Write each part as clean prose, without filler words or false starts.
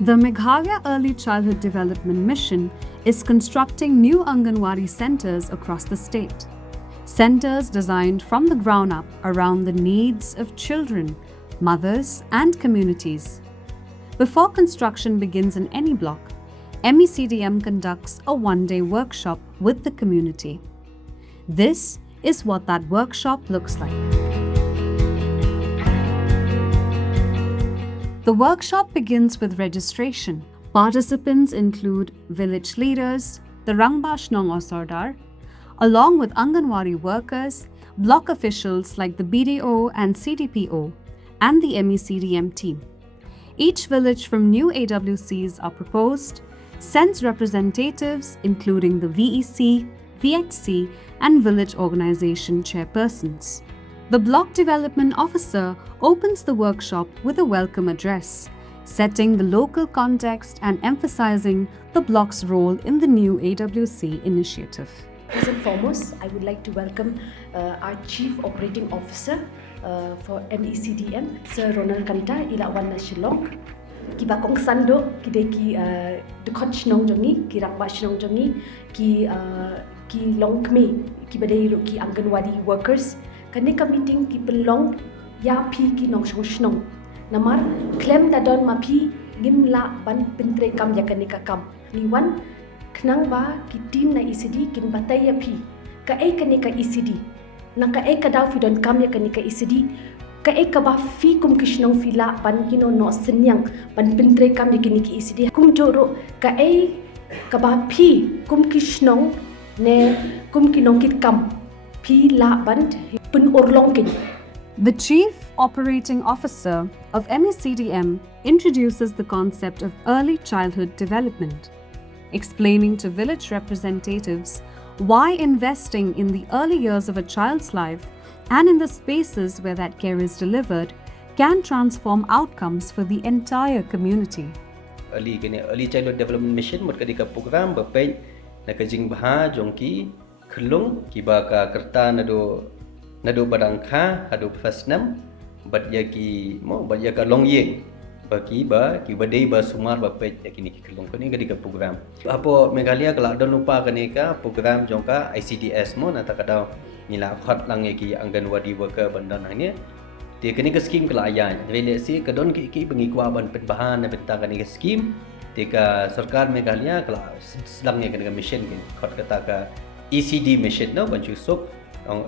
The Meghalaya Early Childhood Development Mission is constructing new Anganwadi centres across the state. Centres designed from the ground up around the needs of children, mothers and communities. Before construction begins in any block, MECDM conducts a one-day workshop with the community. This is what that workshop looks like. The workshop begins with registration. Participants include village leaders, the Rangbah Shnong or Sordar, along with Anganwadi workers, block officials like the BDO and CDPO, and the MECDM team. Each village from new AWCs are proposed, sends representatives including the VEC, VHC, and village organisation chairpersons. The Block Development Officer opens the workshop with a welcome address, setting the local context and emphasising the block's role in the new AWC initiative. First and foremost, I would like to welcome our Chief Operating Officer for MECDM, Sir Ronald Kanta ila Wanna Shillong. Ki bakong sando ki de Khatarshnong jongi ki Rangbah Shnong jongi ki longkme ki badai ki Anganwadi Workers. Kaneka meeting ki pelong ya pi ki Nongtraw namar claim dadon mapi gimla ban pentre kam ya kaneka kam liwan knang ba ki team na ECD kin batai ya pi ka kaneka ECD na ka daw fi don kam ya kaneka ECD ka ba fi kum kishnong fila ban kino no senyang ban pentre kam ya kaneka ECD kum joro ka ba pi kum kishnong ne kum kinong kit kam pi la ban The Chief Operating Officer of MECDM introduces the concept of early childhood development, explaining to village representatives why investing in the early years of a child's life and in the spaces where that care is delivered can transform outcomes for the entire community. Early childhood development mission một cái program berpen na kajing baha jongki kelung kiba ka kerta nado badangkha hadu fasnam badya ki ka longyeng bagi ki badai ba sumar ba pej yakini ki kelung kani gadika program apo Meghalaya kala don lupa kaneka program jongka ICDS mo na takadaw nila khot lang ki Anganwadi Worker bandan hangnya dia kani ke scheme kala ayan rele si kadon ki bangikwa ban penbahan na bentang kani ke scheme tika sarkar Meghalaya kala sedang kani ke mission kin khot kata ka ECD mission no banchu sok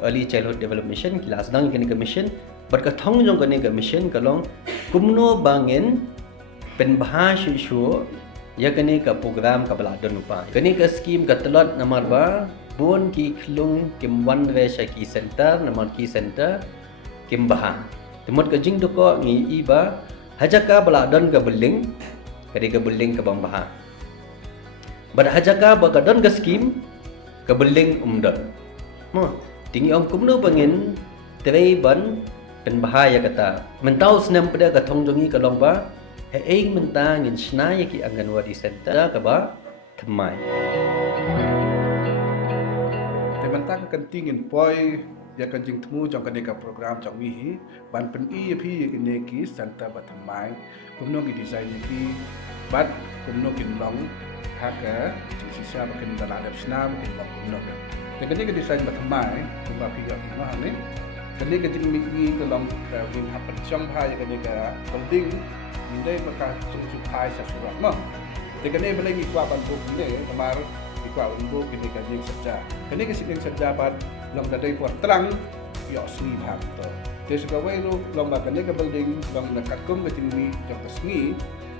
early childhood development mission kila sedang kani ke mission berkathong jong kani ke mission kalong kumno bangin penbahas shu ya kani ke program ka bala don lupa kani ke scheme ka telot namar ba bon ki khlung kim wan ve shaki center namar ki center kim baha temot ke jing doko ngi iba hajaka bala don ke beling kadi ke beling ke bambaha bad hajaka ba ka don ke scheme ke beling umdon mo tinggi ong kumno bangin tei ban penbahaya kata mentau senam pada kathong jongi kalong ba he menta ngin snai ki Anganwadi Centre ka ba thamai te menta kan tingin poi ya kan jing thmu jong kan ka program jong wi hi ban pen i phi ki ki center ba thamai kumno ki design ki bat kumno kin long ha ka si sia ba kin dala lep snam kin ba kumno te kan ki design ba thamai ku ba phi ga ma ha ne kani ka jing mi ka long ka win ha pat chang phai kani ka building min dai ba ka chu phai sa surat ma te kani ba lagi kwa ban bu ne kamar ki kwa ban bu kini ka jing saja kani ka sing saja pat long da dai por terang yo sni bhag to te sa wai lo long ba kani ka building long na kat kum ka jing mi jong ka sni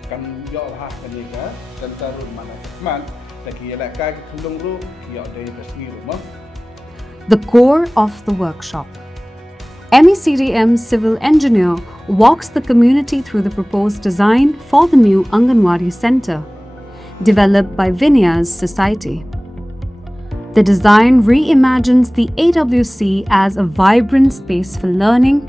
kan yo ha kani ka tantarun mana man taki la ka khulung ru yo dai ka sni ru ma. The core of the workshop. MECDM civil engineer walks the community through the proposed design for the new Anganwadi Centre, developed by Vinyās Society. The design reimagines the AWC as a vibrant space for learning,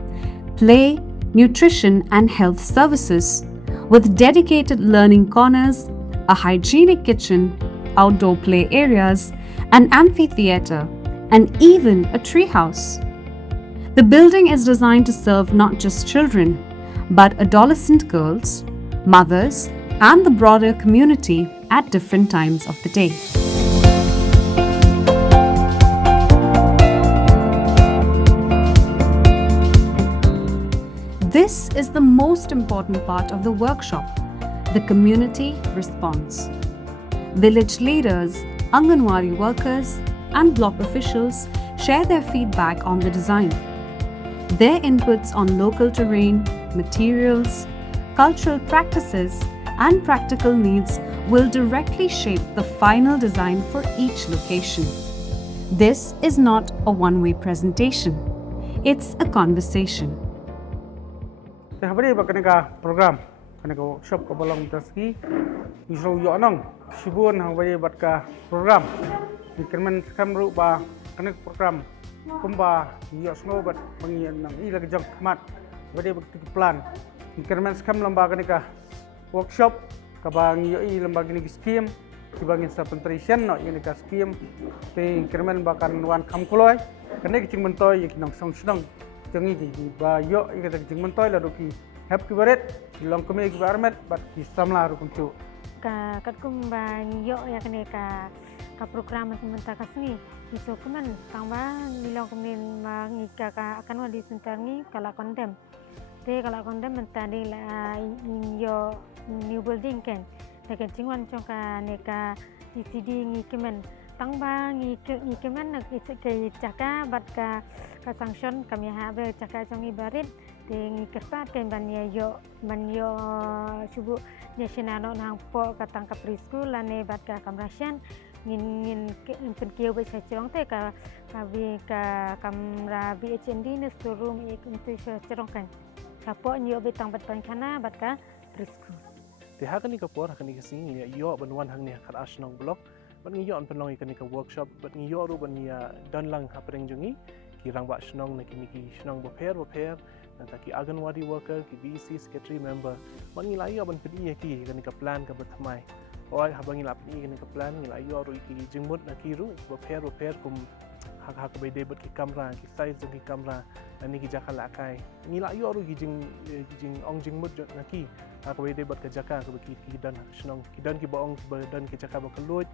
play, nutrition and health services, with dedicated learning corners, a hygienic kitchen, outdoor play areas, an amphitheatre, and even a treehouse. The building is designed to serve not just children, but adolescent girls, mothers, and the broader community at different times of the day. This is the most important part of the workshop, the community response. Village leaders, Anganwadi workers, and block officials share their feedback on the design. Their inputs on local terrain, materials, cultural practices, and practical needs will directly shape the final design for each location. This is not a one-way presentation. It's a conversation. Hari ini program workshop kebalang taski isro yo anong sibun hari program dikirman kamru ba program kumba yo snow bat pengian nang ilag jang khamat hari plan dikirman skam lamba workshop kabang yo lamba scheme kibangin sa pentrisian no ini scheme te kirman bakan wan kamkuloi kene kicing mentoy yakinong song jangi di ba yo ikata jing mentoy la doki hap kibaret long kami kibarmet bat samla ru kuncu ka kum ba yo ya kene ka program sementara kasni iso kuman kang ba nilong kami ngika ka Anganwadi Centre ni kala kondem mentadi la yo new building kan taken cingwan chong ka neka ECD ngikemen tang ba ngikemen nak ke caka bat ka sanction kami habe caka chong ibarit ting kerta kan banyo yo subu national nang po katang ka preschool lane bat ka kamrasian ngin penkieu be chong te ka kamra VHD ne storeroom untuk cerong kan kapo nyo betang batang kana bat ka preschool ti hakani ka por hakani ka sing ya yo banwan hang ne Khatarshnong block ban ngi yo an penlong ikani ka workshop ban ngi yo ru ban ya dan lang hapreng jungi ki Rangbah Shnong ne ki Shnong boper nanti ki Anganwadi Workers ki VEC secretary member ban ngi la yo ban pedi ki kani ka plan ka batmai oi habang ngi la pedi kani ka plan ngi la yo ru ki jingmut na ki ru boper kum hak bay de bat ki kamera ki size ki kamera ani ki jakala kai ngi la yo ru ki jing ong jingmut na ki hak bay de bat ka jaka ka ki dan Shnong ki dan ki baong dan ki jaka ba keluj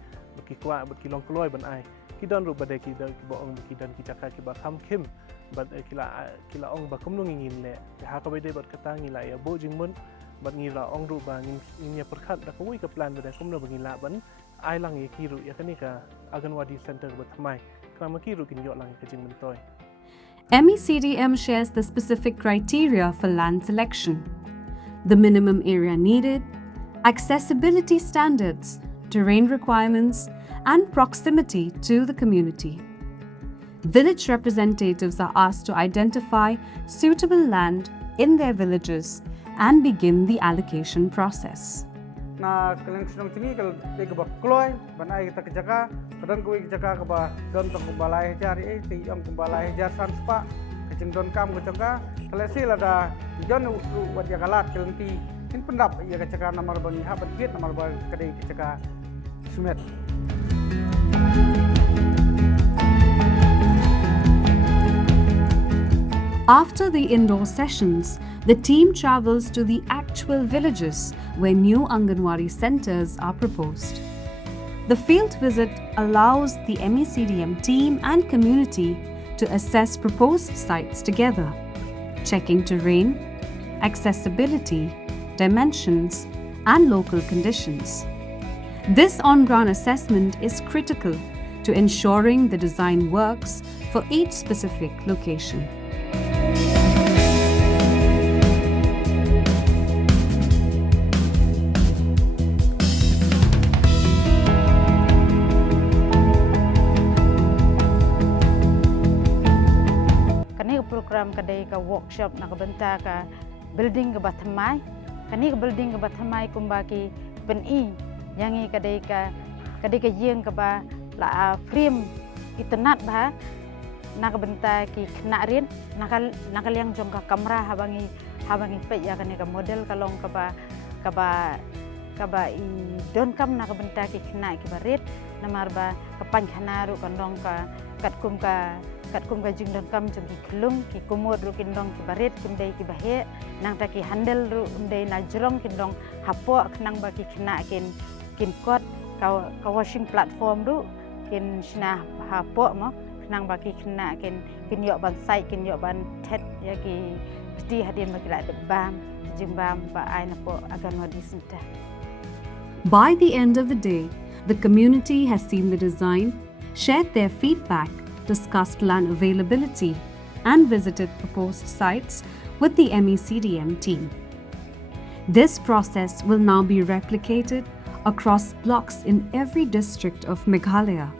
ki kwa bat ki long keluy ban ai ki dan ru badai ki baong ki dan ki jaka ki ba kham khim bat kila ong ba kum nung ngin le hak bay de bat ka ta ngi la ya bo jingmun bat ngi la ong ru ba ngin ya perkhat da ko ka plan da kum no ba ngi la ban ai lang ye ki ru ya kani ka Anganwadi Centre ba thamai MECDM shares the specific criteria for land selection: the minimum area needed, accessibility standards, terrain requirements, and proximity to the community. Village representatives are asked to identify suitable land in their villages and begin the allocation process. Na kalang Shnong tingi kal te ka bakloy banai kita ke jaka kadang kuwi jaka ka ba don to balai jari ti ang balai jar san spa kecing don kam ke jaka kalesi lada jon ru wat ya galat kelenti in pendap ya ke jaka namar bangi ha batkit namar ba kadai ke jaka sumet. After the indoor sessions, the team travels to the actual villages where new Anganwadi centres are proposed. The field visit allows the MECDM team and community to assess proposed sites together, checking terrain, accessibility, dimensions, and local conditions. This on-ground assessment is critical to ensuring the design works for each specific location. Program kadai ka workshop nak benta ka building ke bathamai kani ke building ke bathamai kumbaki peni yang kadai ka yeng ke ba la frame internet ba nak benta ki kena rin nakal yang jong ka kamera habangi pe ya kani ka model kalong ka ba i don kam nak benta ki kena ki barit namar ba kapan khanaru kandong ka katkum ka kat kum ka jing don kam jong ki klung ki kumod ru kin dong ki baret kin dei ki bahe nang ta ki handle ru dei na jrong kin dong hapo nang ba ki khna kin kot ka washing platform ru kin shna hapo mo nang ba ki khna kin yo ban sai kin yo ban thet ya ki peti hadin ba ki la de bam jing bam ba ai na po Anganwadi Centre. By the end of the day, the community has seen the design, shared their feedback, discussed land availability, and visited proposed sites with the MECDM team. This process will now be replicated across blocks in every district of Meghalaya,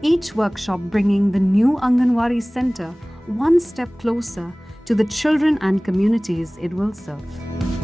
each workshop bringing the new Anganwadi Centre one step closer to the children and communities it will serve.